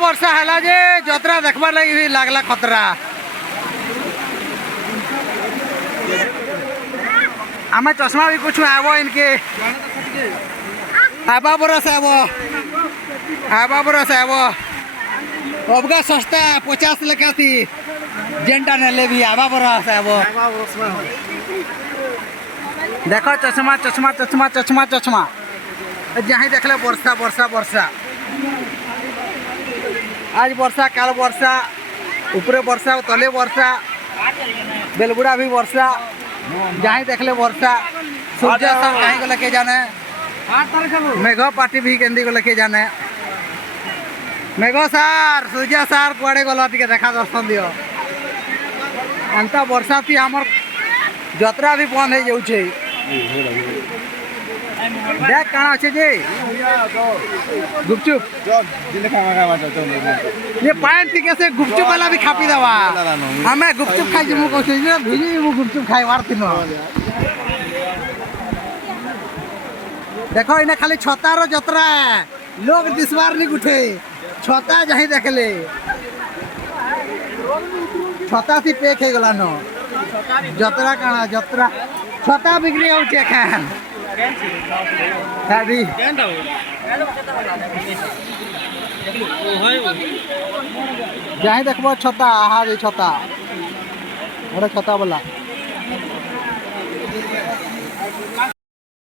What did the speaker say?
वर्षा है जे जतरा देखबार लगी भी लागला खतरा। आमे चश्मा भी कुछ आबो इनके आबा बरस आबो अबगा सस्ता 50 लगा थी जेंटा नेले भी आबा बरस आबो। देखो चश्मा चश्मा चश्मा चश्मा चश्मा जहाँ देखले वर्षा वर्षा वर्षा आज वर्षा काल वर्षा ऊपरे वर्षा तले वर्षा बेलगुड़ा भी वर्षा जहाँ देखले वर्षा सूर्य सर कहीं गले के जाने मेघ पार्टी भी केंदी गले के जाने मेघ सार सूर्य सार कुआड़े गला टिके देखा दर्शन दियो अंता वर्षा थी हमर जतरा भी बंद हो जाउछे। देख कहाँ अच्छे जी गुपचुप ये पान थी कैसे गुपचुप वाला भी खापी दवा हमें गुपचुप खाई जमु कहते हैं भिजी मु गुपचुप खाई मारती न। देखो इन्हें खाली छता रो जतरा है लोग दिसवार नहीं उठे छता जहीं देख ले छता थी पेक है गला नो जतरा कहाँ जतरा छता बिक्री होचे खान अभी जहाँ देखो छता हाँ छता छता बोला।